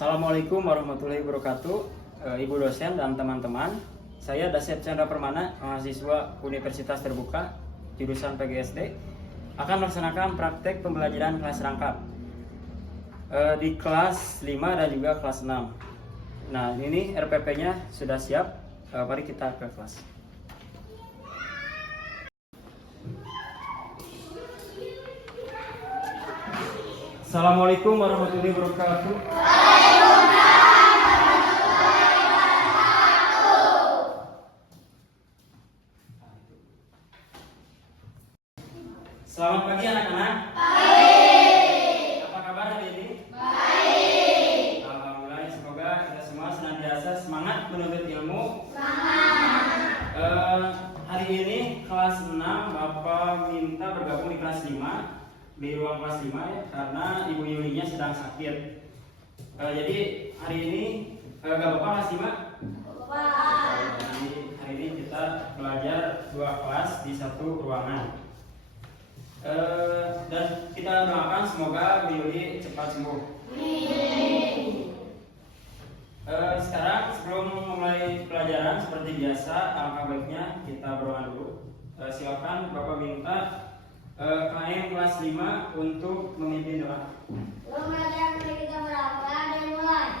Assalamualaikum warahmatullahi wabarakatuh, Ibu dosen dan teman-teman. Saya Dasep Chandra Permana, mahasiswa Universitas Terbuka, jurusan PGSD, akan melaksanakan praktek pembelajaran kelas rangkap di kelas 5 dan juga kelas 6. Nah, ini RPP-nya sudah siap. Mari kita ke kelas. Assalamualaikum warahmatullahi wabarakatuh. Selamat pagi anak-anak. Baik. Apa kabar hari ini? Baik. Alhamdulillah, semoga kita semua senantiasa semangat menuntut ilmu. Semangat. Hari ini kelas 6 Bapak minta bergabung di kelas 5, di ruang kelas 5 ya, karena Ibu Yulinya sedang sakit. Jadi hari ini gak Bapak kelas 5? Bapak. Jadi hari ini kita belajar 2 kelas di 1 ruangan. Dan kita doakan semoga Bu Yuli cepat sembuh. Sekarang sebelum memulai pelajaran seperti biasa, alangkah baiknya kita berdoa dulu. Silakan Bapak minta KM kelas 5 untuk memimpin doa. Kita berapa dan mulai.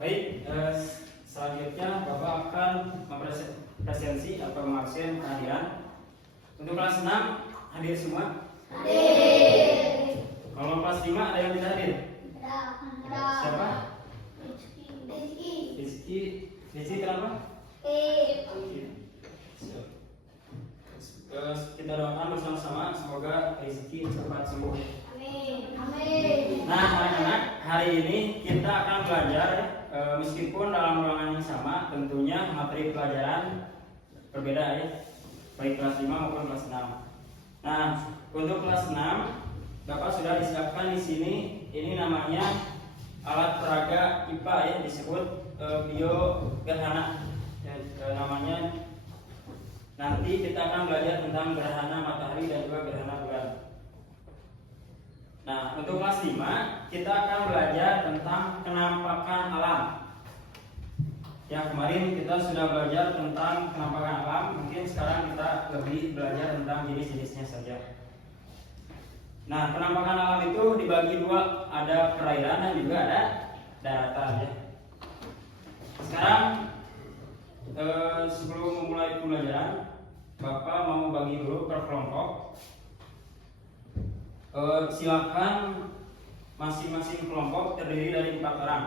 Baik, selanjutnya Bapak akan mempresentasi atau mengabsen kehadiran. Untuk kelas 6 hadir semua? Hadir. Kalau kelas 5 ada yang tidak hadir? Ada. Siapa? Rizky kenapa? Kita doakan bersama-sama semoga Rizky cepat sembuh. Amin. Nah, anak-anak, hari ini kita akan belajar meskipun dalam ruangan yang sama, tentunya materi pelajaran berbeda ya, baik kelas 5 maupun kelas 6. Nah, untuk kelas 6 Bapak sudah disiapkan di sini. Ini namanya alat peraga IPA ya, disebut biogerhana. Namanya nanti kita akan belajar tentang gerhana matahari dan juga gerhana bulan. Nah, untuk kelas 5 kita akan belajar tentang kenampakan alam. Ya, kemarin kita sudah belajar tentang kenampakan alam. Mungkin sekarang kita lebih belajar tentang jenis-jenisnya saja. Nah, penampakan alam itu dibagi 2, ada perairan dan juga ada daratan ya. Sekarang sebelum memulai pembelajaran, Bapak mau bagi dulu per kelompok. Silakan masing-masing kelompok terdiri dari 4 orang.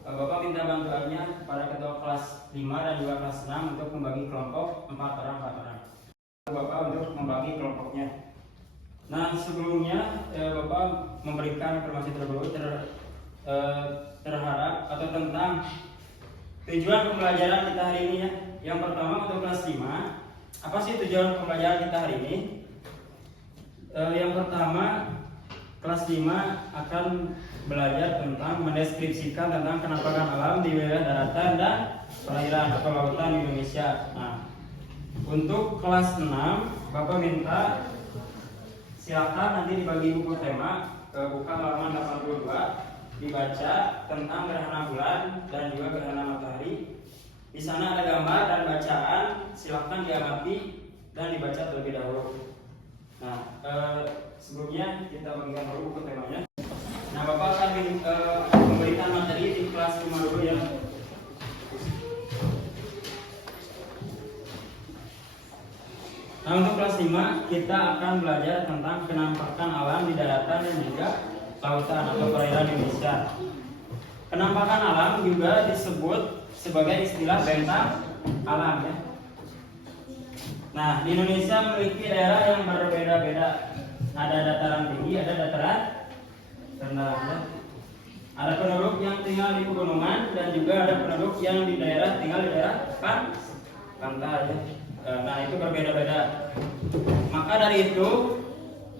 Bapak minta bantuannya kepada ketua kelas 5 dan juga kelas 6 untuk membagi kelompok 4 orang. Bapak untuk membagi kelompoknya. Nah sebelumnya Bapak memberikan informasi terlebih terhadap atau tentang tujuan pembelajaran kita hari ini ya. Yang pertama untuk kelas 5, apa sih tujuan pembelajaran kita hari ini? Yang pertama, kelas 5 akan belajar tentang mendeskripsikan tentang penampakan alam di wilayah daratan dan perairan atau lautan di Indonesia. Nah, untuk kelas 6, Bapak minta silakan nanti dibagi buku tema, buka halaman 82, dibaca tentang gerhana bulan dan juga gerhana matahari. Di sana ada gambar dan bacaan, silakan diamati dan dibaca terlebih dahulu. Nah, sebelumnya kita bagikan dulu buku temanya. Nah, Bapak akan memberikan materi di kelas 5 dulu ya. Nah, untuk kelas 5 kita akan belajar tentang penampakan alam di daratan dan juga lautan atau perairan Indonesia. Penampakan alam juga disebut sebagai istilah bentang alam ya. Nah, di Indonesia memiliki daerah yang berbeda-beda. Ada dataran tinggi, ada dataran rendah ya. Ada penduduk yang tinggal di pegunungan dan juga ada penduduk yang tinggal di daerah pantai ya. Nah, itu berbeda-beda. Maka dari itu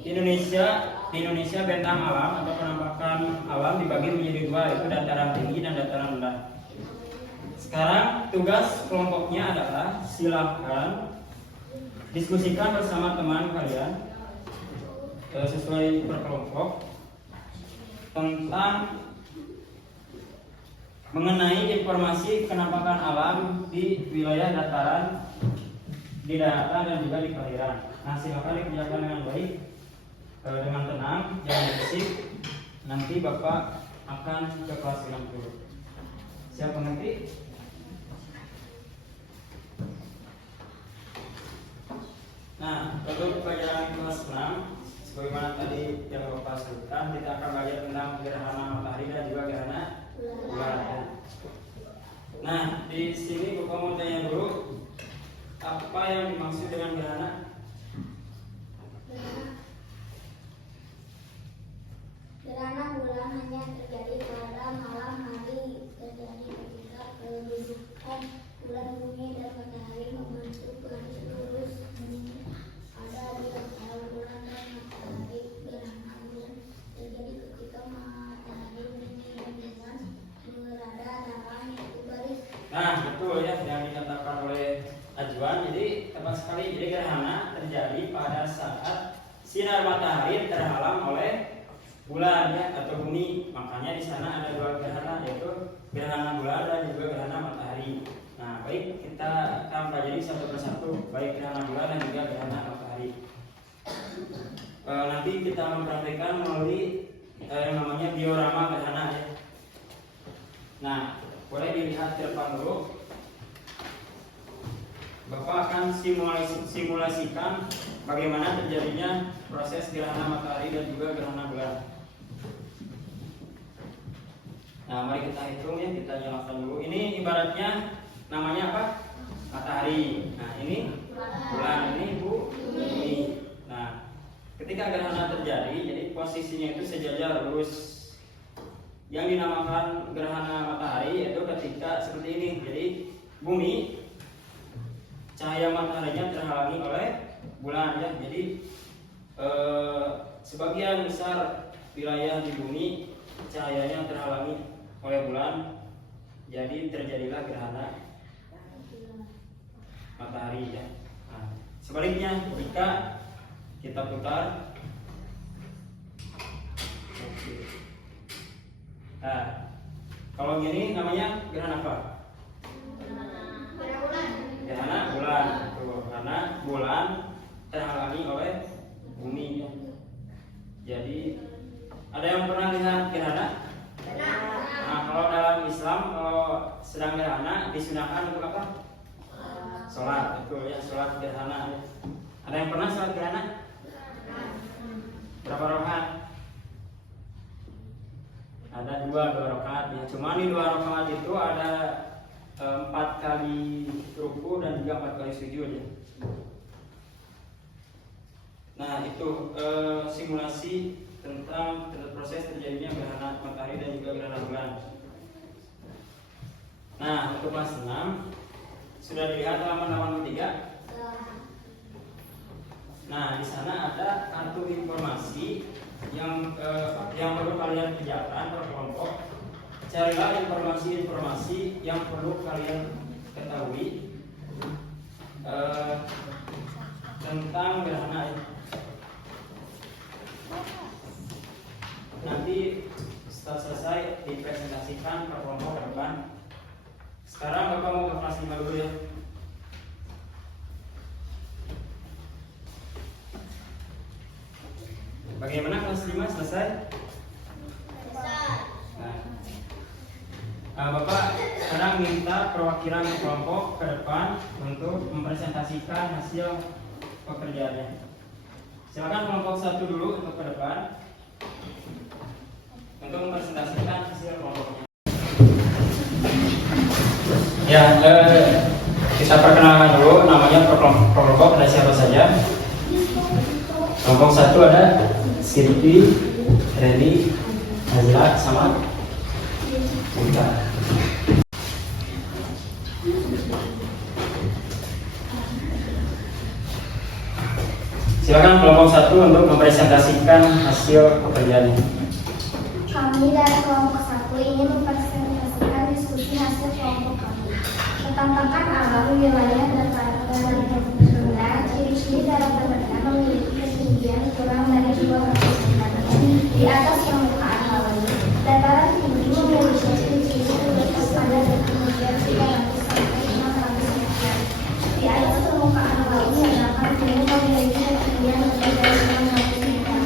di Indonesia bentang alam atau penampakan alam dibagi menjadi dua, yaitu dataran tinggi dan dataran rendah. Sekarang tugas kelompoknya adalah silakan diskusikan bersama teman kalian sesuai berkelompok tentang mengenai informasi penampakan alam di wilayah dataran, di daratan dan juga di perairan. Nah, silakan dikerjakan dengan baik, dengan tenang, jangan berisik. Nanti Bapak akan ke kelas 60. Siapa nanti? Nah, untuk pelajaran kelas 6, sebagaimana tadi yang Bapak sebutkan, kita akan belajar tentang gerhana matahari dan juga gerhana bulan. Nah, di sini Bapak mau tanya dulu, apa yang dimaksud dengan gerhana? Gerhana bulan hanya terjadi pada malam hari, terjadi ketika kedudukan bulan, bumi dan matahari membentuk garis lurus. Ada di antara bulan dan matahari. Gerhana bulan terjadi ketika matahari, bumi dan bulan berada dalam satu garis. Nah, betul ya yang dikatakan oleh Ajwan. Jadi tepat sekali. Jadi gerhana terjadi pada saat sinar matahari terhalang oleh bulan ya atau bumi. Makanya di sana ada dua gerhana, yaitu gerhana bulan dan juga gerhana matahari. Nah, baik, kita akan pelajari satu persatu, baik gerhana bulan dan juga gerhana matahari. Nanti kita mempraktikkan melalui yang namanya diorama gerhana ya. Nah, boleh dilihat ke depan dulu. Bapak akan simulasikan bagaimana terjadinya proses gerhana matahari dan juga gerhana bulan. Nah, mari kita hitung ya, kita nyalakan dulu. Ini ibaratnya namanya apa? Matahari. Nah, ini bulan, ini bumi. Nah, ketika gerhana terjadi, jadi posisinya itu sejajar lurus. Yang dinamakan gerhana matahari yaitu ketika seperti ini. Jadi bumi, cahaya mataharinya terhalangi oleh bulan ya. Jadi sebagian besar wilayah di bumi cahayanya terhalangi oleh bulan, jadi terjadilah gerhana matahari ya. Nah, sebaliknya jika kita putar, nah kalau gini namanya gerhana apa? Gerhana bulan. Tuh, karena bulan terhalangi oleh bumi ya. Jadi ada yang pernah lihat gerhana? Nah, kalau dalam Islam kalau sedang gerhana disunahkan untuk apa? Sholat, betul ya, sholat gerhana ya. Ada yang pernah sholat gerhana? Berapa rakaat? Ada dua rakaat ya. Cuma di 2 rakaat itu ada 4 kali ruku dan juga 4 kali sujud ya. Nah itu simulasi tentang proses terjadinya gerhana matahari dan juga gerhana bulan. Nah untuk kelas 6 sudah dilihat halaman 83. Nah di sana ada kartu informasi yang perlu kalian kerjakan per kelompok. Carilah informasi-informasi yang perlu kalian ketahui tentang gerhana. Nanti setelah selesai dipresentasikan per kelompok ke depan. Sekarang Bapak mau ke kelas 5 dulu ya. Bagaimana kelas 5 selesai? Nah, Bapak sekarang minta perwakilan kelompok ke depan untuk mempresentasikan hasil pekerjaannya. Silakan kelompok 1 dulu untuk ke depan untuk mempresentasikan hasil kelompoknya. Ya, kita perkenalkan dulu namanya per kelompok ada siapa saja. Kelompok 1 ada Sirti, Reni, Nazila, sama Cinta. Silakan kelompok 1 untuk mempresentasikan hasil pekerjaannya. Kami dari kelompok 1 ingin mempresentasikan diskusi hasil kelompok kami. Ketangkakan alam wilayah dataran rendah, ciri-ciri darat rendah memiliki ketinggian kurang dari 200 meter di atas permukaan laut. Dataran tinggi memiliki ciri-ciri letak pada ketinggian 300 sampai 600 meter di atas permukaan laut. Sedangkan gunung memiliki ketinggian lebih dari 600 meter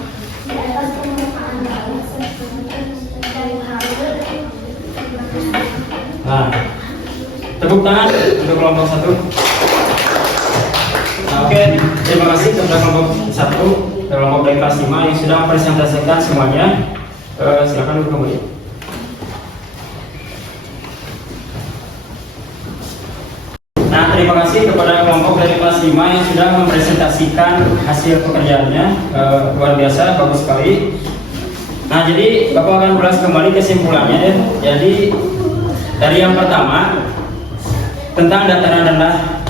di atas permukaan laut. Nah, tepuk tangan untuk kelompok 1. Nah, oke, terima kasih kepada kelompok 1 dan kelompok dari kelas 5 yang sudah mempresentasikan semuanya. Silakan duduk kembali. Nah, terima kasih kepada kelompok dari kelas 5 yang sudah mempresentasikan hasil pekerjaannya. Luar biasa, bagus sekali. Nah, jadi Bapak akan ulas kembali kesimpulannya ya. Jadi dari yang pertama tentang dataran rendah.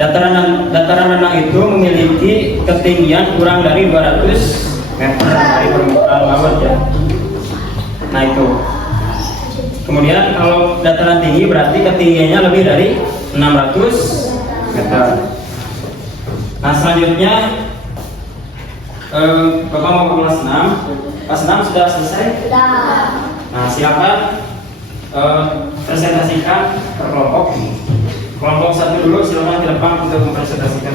Dataran rendah itu memiliki ketinggian kurang dari 200 meter dari permukaan laut ya. Nah itu. Kemudian kalau dataran tinggi berarti ketinggiannya lebih dari 600 meter. Nah selanjutnya Bapak mau ke kelas 6. Kelas 6 sudah selesai? Sudah. Nah silakan presentasikan per kelompok. Kelompok 1 dulu silakan ke depan untuk mempresentasikan.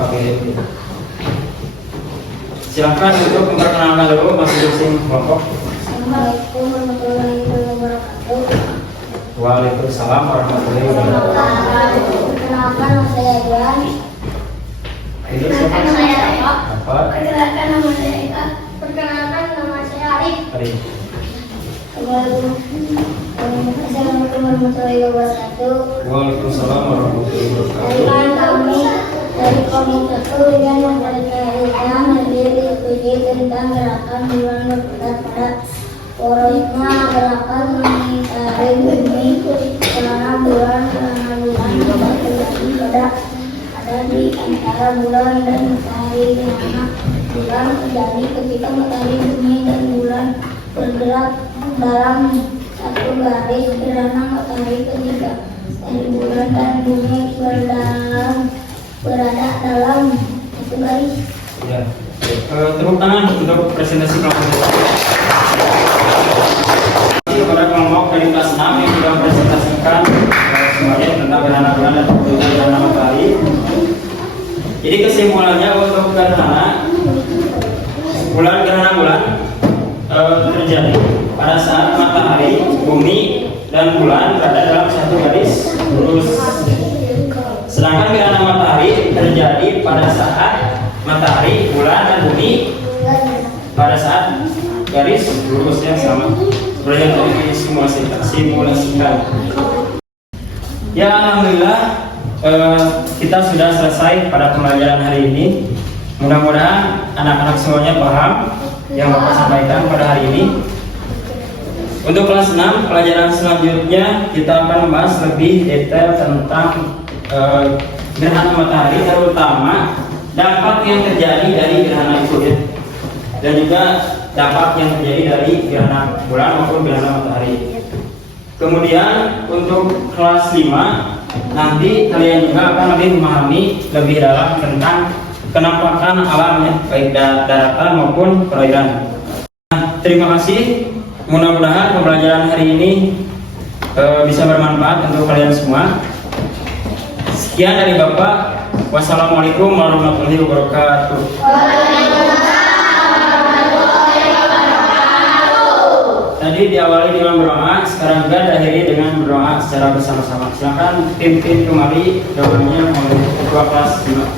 Oke. Silakan untuk memperkenalkan dulu masing-masing kelompok. Assalamualaikum warahmatullahi wabarakatuh. Waalaikumsalam warahmatullahi wabarakatuh. Perkenalkan nama saya Adrian. Ini siapa? Apa? Perkenalkan nama saya Eka. Perkenalkan nama saya Arif. Arif. Assalamualaikum warahmatullahi wabarakatuh. Waalaikumsalam warahmatullahi wabarakatuh. Dengan kami dari Komite 1 yang memperkenalkan diri studi tentang gerakan bulan berputar pada poroisme gerakan mengitari bumi karena bulan pada ada di antara bulan dan matahari, di mana bulan terjadi ketika matahari, bumi dan bulan bergerak dalam satu garis. Gerhana matahari ketika dari bulan dan bumi berada dalam satu garis. Ya. Tepuk tangan untuk presentasi kelompok kepada kelompok dari kelas 6 yang sudah mempresentasikan semuanya tentang gerhana bulan dan gerhana matahari. Jadi kesimpulannya untuk gerhana bulan terjadi pada saat matahari, bumi, dan bulan berada dalam satu garis lurus. Sedangkan gerhana matahari terjadi pada saat matahari, bulan, dan bumi pada saat garis lurus yang sama. Seperti yang tadi simulasikan. Ya, alhamdulillah kita sudah selesai pada pembelajaran hari ini. Mudah-mudahan anak-anak semuanya paham yang Bapak sampaikan pada hari ini. Untuk kelas 6, pelajaran selanjutnya kita akan membahas lebih detail tentang gerhana matahari, terutama dampak yang terjadi dari gerhana itu ya. Dan juga dampak yang terjadi dari gerhana bulan maupun gerhana matahari. Kemudian untuk kelas 5 nanti kalian juga akan lebih memahami lebih dalam tentang penampakan alam ya, baik daratan maupun perairan. Nah, terima kasih. Mudah-mudahan pembelajaran hari ini bisa bermanfaat untuk kalian semua. Sekian dari Bapak. Wassalamualaikum warahmatullahi wabarakatuh. Tadi diawali dengan berdoa, sekarang juga diakhiri dengan berdoa secara bersama-sama. Silakan pimpin kembali doanya oleh ketua kelas 5.